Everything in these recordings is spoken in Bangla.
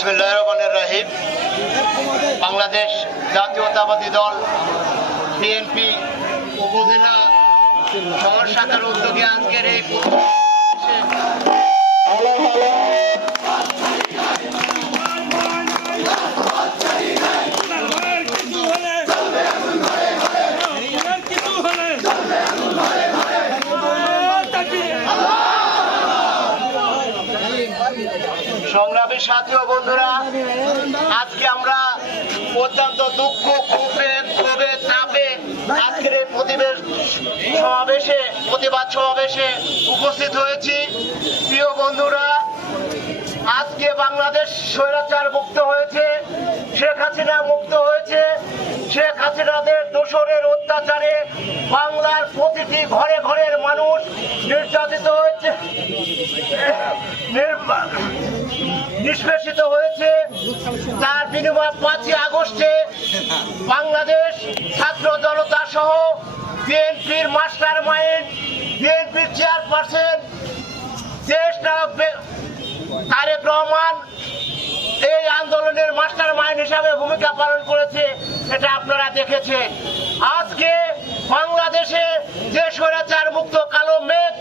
রহমানির রহিম। বাংলাদেশ জাতীয়তাবাদী দল বিএনপি উপজেলা সমস্যা উদ্যোগে আজকের এই বন্ধুরা, আজকে আমরা অত্যন্ত দুঃখ, ক্ষোভে ক্ষোভে, চাপে আজকের এই প্রতিবেশ সমাবেশে, প্রতিবাদ সমাবেশে উপস্থিত হয়েছি। প্রিয় বন্ধুরা, আজকে বাংলাদেশ স্বৈরাচার মুক্ত হয়েছে, শেখ হাসিনা মুক্ত হয়েছে, শেখ হাসিনাদের দোসরের অত্যাচারে বাংলার প্রতিটি ঘরে ঘরের মানুষ নির্যাতিত হয়েছে। নিষ্পেষিত হয়েছে। তার বিনিময় পাঁচই আগস্টে বাংলাদেশ ছাত্র জনতা সহ বিএনপির মাস্টার মাইন্ড বিএনপির চেয়ারপারসন, দেশ তারেক রহমান আন্দোলনের মাস্টার মাইন্ড হিসাবে ভূমিকা পালন করেছে এটা আপনারা দেখেছেন। আজকে বাংলাদেশে যে স্বৈরাচার মুক্ত কালো মেঘ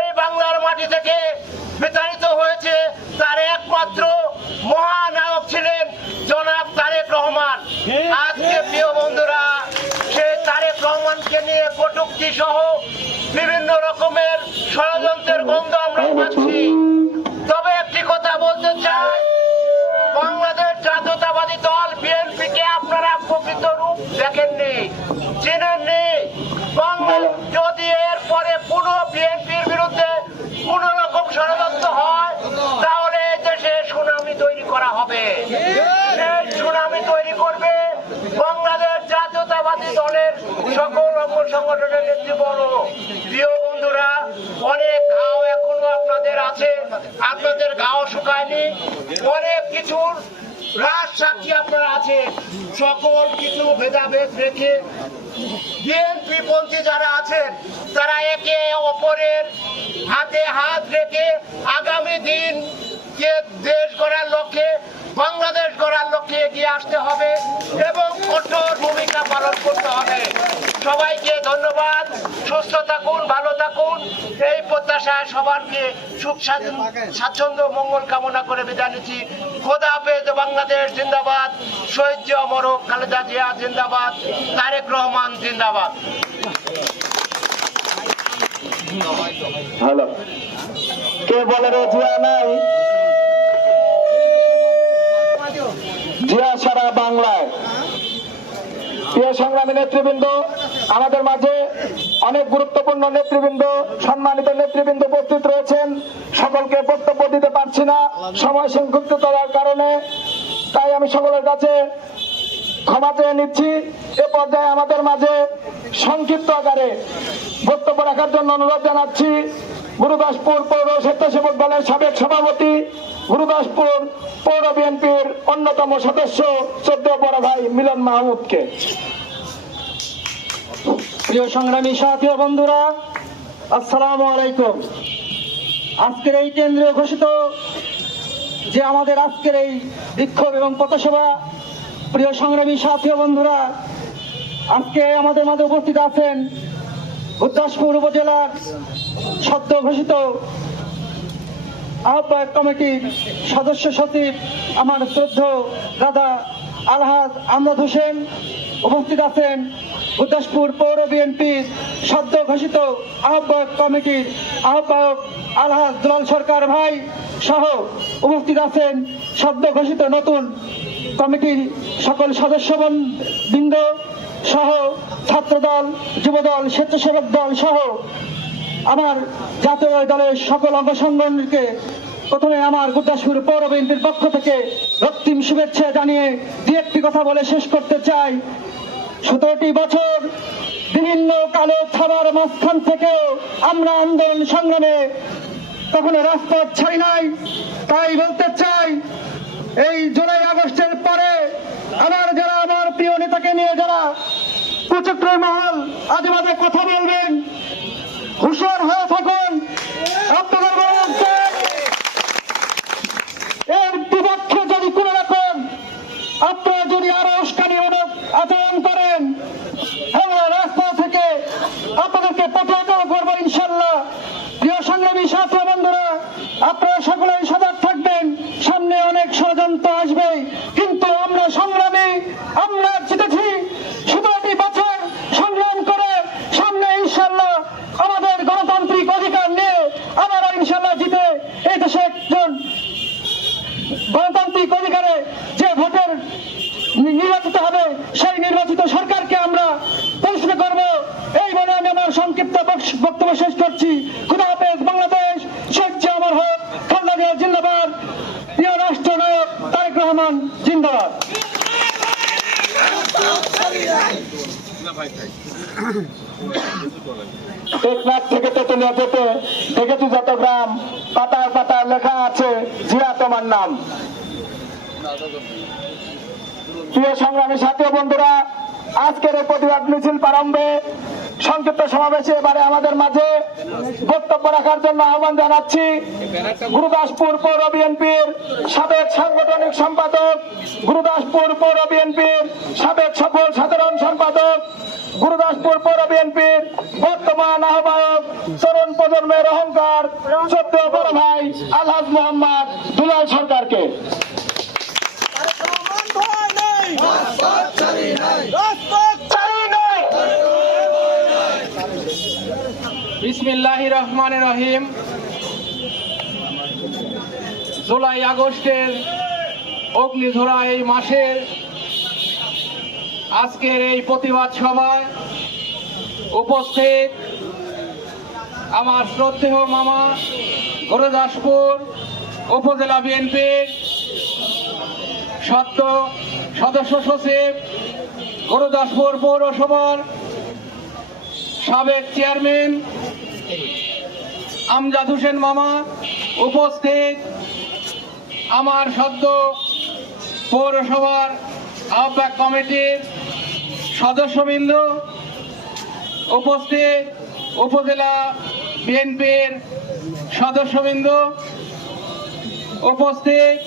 এই বাংলার মাটি থেকে বিতাড়িত হয়েছে, তার একমাত্র মহানায়ক ছিলেন জনাব তারেক রহমান। আজকে প্রিয় বন্ধুরা, সে তারেক রহমানকে নিয়ে কটুক্তি সহ বিভিন্ন রকমের ষড়যন্ত্রের গন্ধ দেখেননি, চেনেননি। বাংলা যদি এর পরে পুনঃ বিএনপির বিরুদ্ধে কোন রকম ষড়যন্ত্র হয়, তাহলে দেশে সুনামি তৈরি করা হবে। সুনামি তৈরি করবে বাংলাদেশ জাতীয়তাবাদী দলের সকল অঙ্গ সংগঠনের নেতৃবর্গ। প্রিয় বন্ধুরা, অনেক ঘাও এখনও আপনাদের আছে, আপনাদের ঘাও শুকায়নি। অনেক কিছুর রাজ সাক্ষী আপনারা আছে সকল কিছু ভেদাভেদ রেখে বিএনপি পন্থী যারা আছেন, তারা একে অপরের হাতে হাত রেখে আগামী দিন দেশ গড়ার লক্ষ্যে বাংলাদেশ গড়ার লক্ষ্যে এগিয়ে আসতে হবে এবং কঠোর ভূমিকা পালন করতে হবে। সবাইকে ধন্যবাদ। সুস্থ থাকুন, ভালো থাকুন। এই প্রত্যাশায় সবারকে সুখ স্বাচ্ছ- স্বাচ্ছন্দ্য, মঙ্গল কামনা করে বিদায় নিচ্ছি। খোদা হাফেজ, বাংলাদেশ জিন্দাবাদ। শহীদ অমর খালেদা জিয়া জিন্দাবাদ, তারেক রহমান জিন্দাবাদ। কে বলে রে নাই? জিয়া সারা বাংলায়। প্রিয় সংগ্রামী নেতৃবৃন্দ, আমাদের মাঝে অনেক গুরুত্বপূর্ণ নেতৃবৃন্দ, সম্মানিত নেতৃবৃন্দ উপস্থিত রয়েছেন। সকলকে বক্তব্য দিতে পারছি না, সময় সংক্ষিপ্ততার কারণে। তাই আমি সকলের কাছে ক্ষমা চেয়ে নিচ্ছি। এ পর্যায়ে আমাদের মাঝে সংক্ষিপ্ত আকারে বক্তব্য রাখার জন্য অনুরোধ জানাচ্ছি। গুরুদাসপুর পৌর স্বেচ্ছাসেবক দলের সাবেক সভাপতি গুরুদাসপুর পৌর বিএনপির অন্যতম সদস্য চোদ্দ বড় ভাই মিলন মাহমুদকে। প্রিয় সংগ্রামী সাথী বন্ধুরা, আসসালামু আলাইকুম। আজকের এই কেন্দ্রীয় ঘোষিত যে আমাদের আজকের এই বিক্ষোভ এবং পথসভা, প্রিয় সংগ্রামী সাথী বন্ধুরা, আজকে আমাদের মাঝে উপস্থিত আছেন গুরদাসপুর উপজেলার সদ্য ঘোষিত আহ্বায়ক কমিটির সদস্য সচিব আমার শ্রদ্ধ দাদা আলহাজ আমরাদ হোসেন উপস্থিত আছেন। গুরদাসপুর পৌর বিএনপির সদ্য ঘোষিত আহ্বায়ক কমিটির আহ্বায়ক আলহাজ দুলাল সরকার ভাই সহ উপস্থিত আছেন সদ্য ঘোষিত নতুন কমিটির সকল সদস্য বৃন্দ সহ ছাত্রদল, যুবদল, স্বেচ্ছাসেবক দল সহ আমার জাতীয় দলের সকল অঙ্গ সংগঠনকে প্রথমে আমার গুরদাসপুর পৌর বিএনপির পক্ষ থেকে রক্তিম শুভেচ্ছা জানিয়ে দু একটি কথা বলে শেষ করতে চাই। সতেরোটি বছর বিভিন্ন কালো ছাবার মাঝখান থেকেও আমরা আন্দোলন সংগ্রামে কখনো রাজপথ ছাড়ি নাই। তাই বলতে চাই, এই জুলাই আগস্টের পরে আমার যারা, আমার প্রিয় নেতাকে নিয়ে যারা কুচক্রের মহল আজে বাজে কথা বলবেন হুশিয়ার হয়ে থাকুন। এর বিপক্ষে যদি কোন রকম আপনারা যদি আরও উস্কানি আচরণ করেন আমরা রাস্তা থেকে আপনাদেরকে প্রত্যাহার করব ইনশাল্লাহ। প্রিয় সংগ্রামী বন্ধুরা, আপনারা সকলেই সজাগ থাকবেন। সামনে অনেক ষড়যন্ত্র আসবে কিন্তু আমরা সংগ্রাম গণতান্ত্রিক অধিকারে যে ভোটের নির্বাচিত হবে, সেই নির্বাচিত সরকারকে আমরা প্রশ্ন করব। এই বলে আমি আমার সংক্ষিপ্ত বক্তব্য শেষ করছি। খুদা হাফেজ, বাংলাদেশ শেখ আমার হোক, খালেদা জিয়া জিন্দাবাদ। প্রিয় রাষ্ট্রনায়ক তারেক রহমান জিন্দাবাদ। টেকনাথ থেকে তেতুলিয়া যেতে দেখেছি যত গ্রাম পাতায় পাতায় লেখা আছে, জিয়া তোমার নাম। প্রিয় সংগ্রামী সাথী বন্ধুরা, আজকের প্রতিবাদ মিছিল প্রারম্ভে সংক্ষিপ্ত সমাবেশে এবারে আমাদের মাঝে বক্তব্য রাখার জন্য আহ্বান জানাচ্ছি। গুরুদাসপুর পৌর বিএনপির সাবেক সাংগঠনিক সম্পাদক, গুরুদাসপুর পৌর বিএনপির সাবেক সফল সাধারণ সম্পাদক, গুরুদাসপুর পৌর বিএনপির বর্তমান আহ্বায়ক, তরুণ প্রজন্মের অহংকার চোদ্দ বড় ভাই আলহাজ মোহাম্মদ দুলাল সরকারকে। বিসমিল্লাহ রহমান রহিম জুলাই আগস্টের অগ্নিধরা এই মাসের আজকের এই প্রতিবাদ সভায় উপস্থিত আমার শ্রদ্ধেয় মামা গুরুদাসপুর উপজেলা বিএনপির সত্য সদস্য সচিব গুরুদাসপুর পৌরসভার সাবেক চেয়ারম্যান আমজাদ হোসেন মামা উপস্থিত আমার সদ্য পৌরসভার আহ্বায়ক কমিটির সদস্যবৃন্দ উপস্থিত উপজেলা বিএনপির সদস্যবৃন্দ উপস্থিত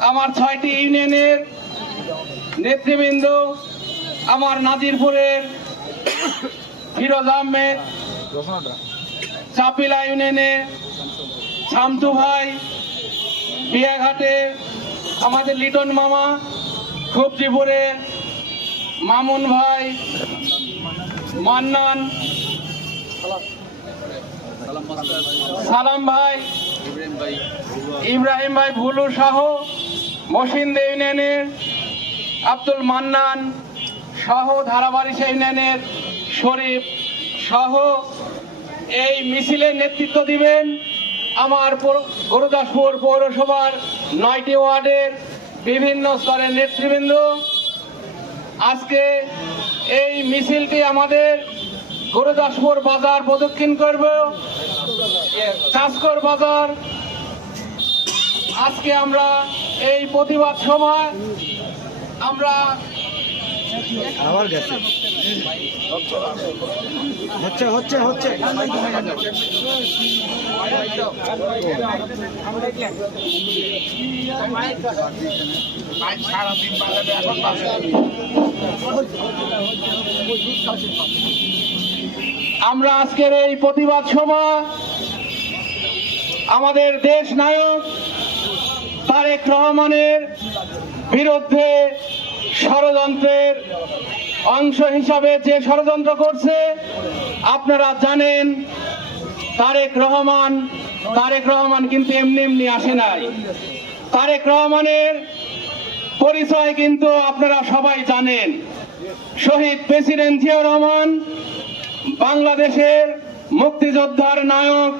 আমার ছয়টি ইউনিয়নের নেতৃবৃন্দ, আমার নাজিরপুরের ফিরোজ আহমেদ চাপিলা ইউনিয়নে শামতু ভাই, বিয়াঘাটে আমাদের লিটন মামা খুবজিপুরে মামুন ভাই, মান্নান, সালাম ভাই, ইব্রাহিম ভাই, ভুলু সহ মসিন্দে ইউনিয়নের আব্দুল মান্নান সহ ধারাবাড়ি ইউনিয়নের শরীফ সহ এই মিছিলের নেতৃত্ব দিবেন আমার পৌর- গুরুদাসপুর পৌরসভার নয়টি ওয়ার্ডের বিভিন্ন স্তরের নেতৃবৃন্দ। আজকে এই মিছিলটি আমাদের গুরুদাসপুর বাজার প্রদক্ষিণ করব। চাষকর বাজার। আজকে আমরা এই প্রতিবাদ সভায় আমরা আজকের এই প্রতিবাদ সভা আমাদের দেশ নায়ক তারেক রহমানের বিরুদ্ধে ষড়যন্ত্রের অংশ হিসাবে যে ষড়যন্ত্র করছে, আপনারা জানেন, তারেক রহমান তারেক রহমান কিন্তু এমনি এমনি আসে নাই। তারেক রহমানের পরিচয় কিন্তু আপনারা সবাই জানেন। শহীদ প্রেসিডেন্ট জিয়া রহমান, বাংলাদেশের মুক্তিযোদ্ধার নায়ক,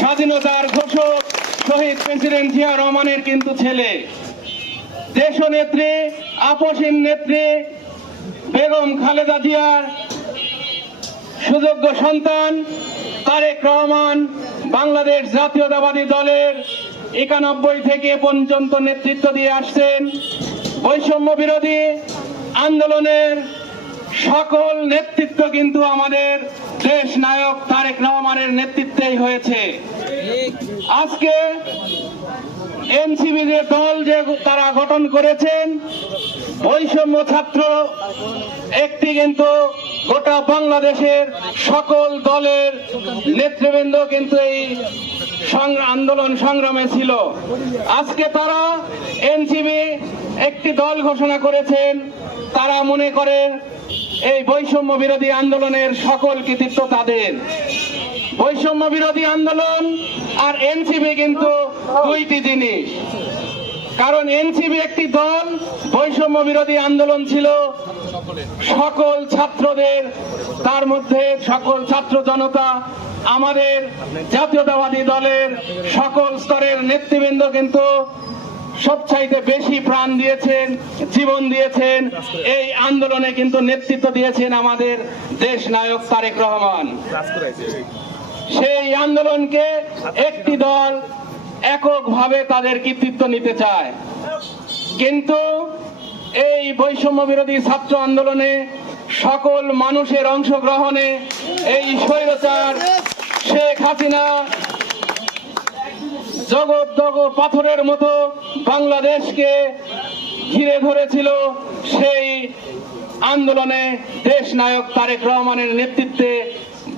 স্বাধীনতার ঘোষক, শহীদ প্রেসিডেন্ট জিয়া রহমানের কিন্তু ছেলে। দেশ নেত্রী আপসীন নেত্রী বেগম খালেদা জিয়ার সুযোগ্য সন্তান তারেক রহমান বাংলাদেশ জাতীয়তাবাদী দলের একানব্বই থেকে পর্যন্ত নেতৃত্ব দিয়ে আসছেন। বৈষম্য বিরোধী আন্দোলনের সকল নেতৃত্ব কিন্তু আমাদের দেশ নায়ক তারেক রহমানের নেতৃত্বেই হয়েছে। আজকে এনসিবি যে দল যে তারা গঠন করেছেন বৈষম্য ছাত্র, একটি কিন্তু গোটা বাংলাদেশের সকল দলের নেতৃবৃন্দ কিন্তু এই আন্দোলন সংগ্রামে ছিল। আজকে তারা এনসিবি একটি দল ঘোষণা করেছেন। তারা মনে করেন এই বৈষম্য বিরোধী আন্দোলনের সকল কৃতিত্ব তাদের। বৈষম্য বিরোধী আন্দোলন আর এনসিবি কিন্তু দুইটি জিনিস। কারণ এনসিবি একটি দল, বৈষম্য বিরোধী আন্দোলন ছিল। সকল ছাত্রদের, তার মধ্যে সকল ছাত্র জনতা, আমাদের জাতীয়তাবাদী দলের সকল স্তরের নেতৃবৃন্দ কিন্তু সবচাইতে বেশি প্রাণ দিয়েছেন, জীবন দিয়েছেন। এই আন্দোলনে কিন্তু নেতৃত্ব দিয়েছেন আমাদের দেশ নায়ক তারেক রহমান। সেই আন্দোলনকে একটি দল এককভাবে তাদের কৃতিত্ব নিতে চায়। কিন্তু এই বৈষম্য বিরোধী ছাত্র আন্দোলনে সকল মানুষের অংশগ্রহণে এই স্বৈরচার শেখ হাসিনা জগৎ জগৎ পাথরের মতো বাংলাদেশকে ঘিরে ধরেছিল সেই আন্দোলনে দেশ নায়ক তারেক রহমানের নেতৃত্বে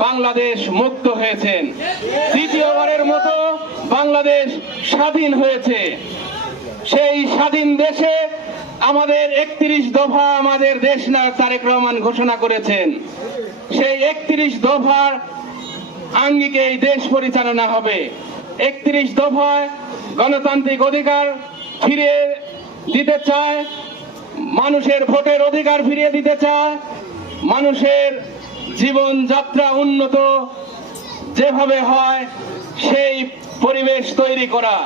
বাংলাদেশ মুক্ত হয়েছেন। দ্বিতীয়বারের মতো বাংলাদেশ স্বাধীন হয়েছে। সেই স্বাধীন দেশে আমাদের একত্রিশ দফা আমাদের দেশ নায়ক তারেক রহমান ঘোষণা করেছেন। সেই একত্রিশ দফার আঙ্গিকে এই দেশ পরিচালনা হবে। একত্রিশ দফায় গণতান্ত্রিক অধিকার ফিরিয়ে দিতে চায়, মানুষের ভোটের অধিকার ফিরিয়ে দিতে চায়, মানুষের জীবন যাত্রা উন্নত যেভাবে হয়, সেই পরিবেশ তৈরি করা।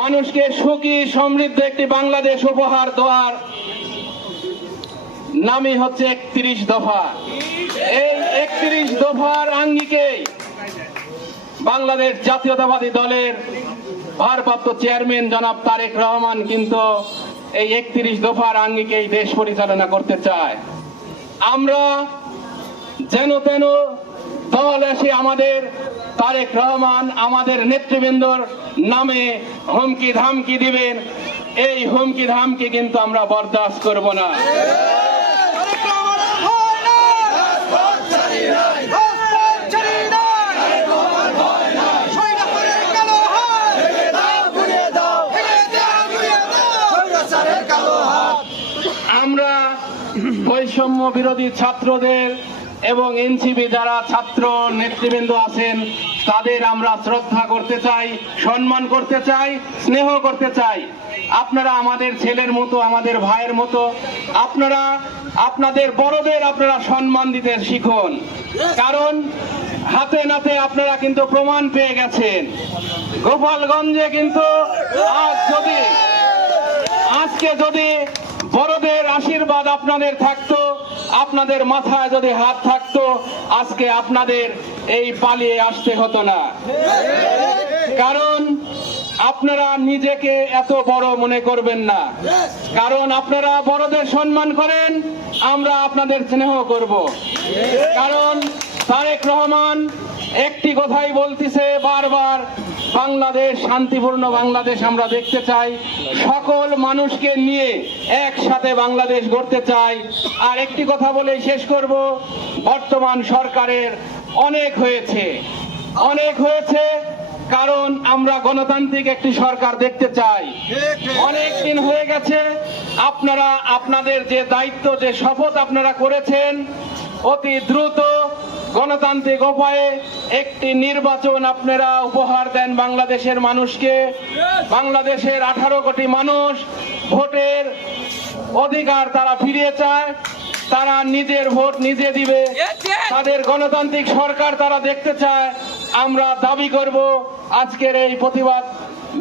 মানুষকে সুখী, সমৃদ্ধ একটি বাংলাদেশ উপহার দেওয়ার নামই হচ্ছে একত্রিশ দফা। এই একত্রিশ দফার আঙ্গিকেই বাংলাদেশ জাতীয়তাবাদী দলের ভারপ্রাপ্ত চেয়ারম্যান জনাব তারেক রহমান কিন্তু এই একত্রিশ দফার আঙ্গিকেই দেশ পরিচালনা করতে চায়। আমরা যেন তেন দল এসে আমাদের তারেক রহমান, আমাদের নেতৃবৃন্দর নামে হুমকি ধামকি দিবেন। এই হুমকি ধামকি কিন্তু আমরা বরদাস্ত করব না। আমরা বৈষম্য বিরোধী ছাত্রদের এবং এনসিপি যারা ছাত্র নেতৃবৃন্দ আছেন, তাদের আমরা শ্রদ্ধা করতে চাই, সম্মান করতে চাই, স্নেহ করতে চাই। আপনারা আমাদের ছেলের মতো, আমাদের ভাইয়ের মতো, আপনারা, আপনাদের বড়দের আপনারা সম্মান দিতে শিখুন। কারণ হাতে নাতে আপনারা কিন্তু প্রমাণ পেয়ে গেছেন। গোপালগঞ্জে কিন্তু আজ যদি, আজকে যদি বড়দের আশীর্বাদ আপনাদের থাকতো, আপনাদের মাথায় যদি হাত থাকতো, আজকে আপনাদের এই পালিয়ে আসতে হতো না। কারণ আপনারা নিজেকে এত বড় মনে করবেন না। কারণ আপনারা বড়দের সম্মান করেন, আমরা আপনাদের স্নেহ করব। কারণ তারেক রহমান একটি কথাই বলতিছে বারবার, বাংলাদেশ, শান্তিপূর্ণ বাংলাদেশ আমরা দেখতে চাই। সকল মানুষকে নিয়ে একসাথে বাংলাদেশ গড়তে চাই। আর একটি কথা বলে শেষ করব, বর্তমান সরকারের অনেক হয়েছে। অনেক হয়েছে, কারণ আমরা গণতান্ত্রিক একটি সরকার দেখতে চাই। অনেক দিন হয়ে গেছে, আপনারা, আপনাদের যে দায়িত্ব, যে শপথ আপনারা করেছেন, অতি দ্রুত গণতান্ত্রিক উপায়ে একটি নির্বাচন আপনারা উপহার দেন বাংলাদেশের মানুষকে। বাংলাদেশের আঠারো কোটি মানুষ ভোটের অধিকার তারা ফিরিয়ে চায় তারা নিজের ভোট নিজে দিবে। তাদের গণতান্ত্রিক সরকার তারা দেখতে চায়। আমরা দাবি করব আজকের এই প্রতিবাদ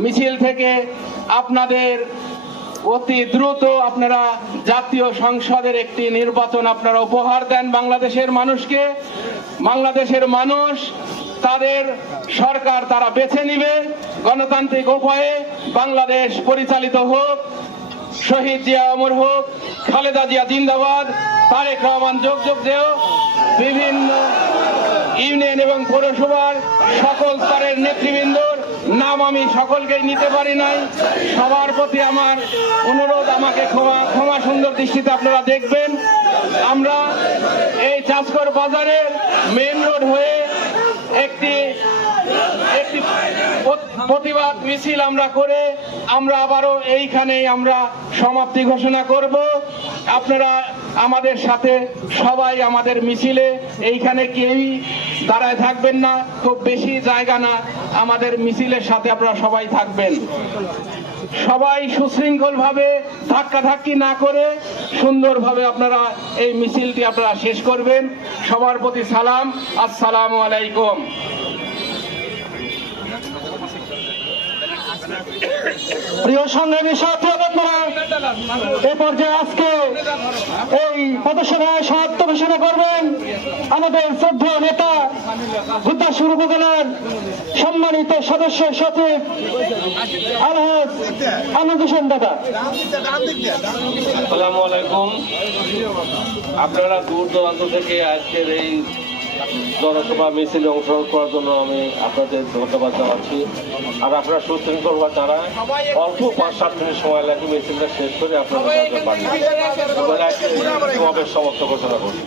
মিছিল থেকে আপনাদের অতি দ্রুত আপনারা জাতীয় সংসদের একটি নির্বাচন আপনারা উপহার দেন বাংলাদেশের মানুষকে। বাংলাদেশের মানুষ, তাদের সরকার তারা বেছে নিবে। গণতান্ত্রিক উপায়ে বাংলাদেশ পরিচালিত হোক, শহীদ জিয়া অমর হোক, খালেদা জিয়া জিন্দাবাদ, তারেক রহমান যোগ যোগ দেও। বিভিন্ন ইউনিয়ন এবং পৌরসভার সকল স্তরের নেতৃবৃন্দর নাম আমি সকলকেই নিতে পারি নাই। সবার প্রতি আমার অনুরোধ, আমাকে ক্ষমা ক্ষমা সুন্দর দৃষ্টিতে আপনারা দেখবেন। আমরা এই চাষকর বাজারের মেন রোড হয়ে একটি একটি প্রতিবাদ মিছিল আমরা করে আমরা আবারও এইখানেই আমরা সমাপ্তি ঘোষণা করব। আপনারা আমাদের সাথে সবাই আমাদের মিছিলে এইখানে কেউই দাঁড়ায় থাকবেন না, খুব বেশি জায়গা না, আমাদের মিছিলের সাথে আপনারা সবাই থাকবেন। সবাই সুশৃঙ্খল ভাবে ধাক্কাধাক্কি না করে সুন্দরভাবে আপনারা এই মিছিলটি আপনারা শেষ করবেন। সবার প্রতি সালাম, আসসালামু আলাইকুম। প্রিয় সংগ্রামী সাথী আপনারা এ পর্যায়ে আজকে এই প্রদর্শনায় সমাপ্ত ঘোষণা করবেন আমাদের শ্রদ্ধ নেতা বুদ্ধাসুর উপজেলার সম্মানিত সদস্য সচিব আলহাজ আনন্দ হোসেন দাদা। আসসালামু আলাইকুম। আপনারা দূর দূরান্ত থেকে আজকের এই জনসভা, মিছিলে অংশগ্রহণ করার জন্য আমি আপনাদের ধন্যবাদ জানাচ্ছি। আর আপনারা সুশৃঙ্খলভাবে তারা অল্প পাঁচ, সাত মিনিট সময় লাগে মিছিলটা শেষ করে আপনারা সমাবেশ সমাপ্ত ঘোষণা করুন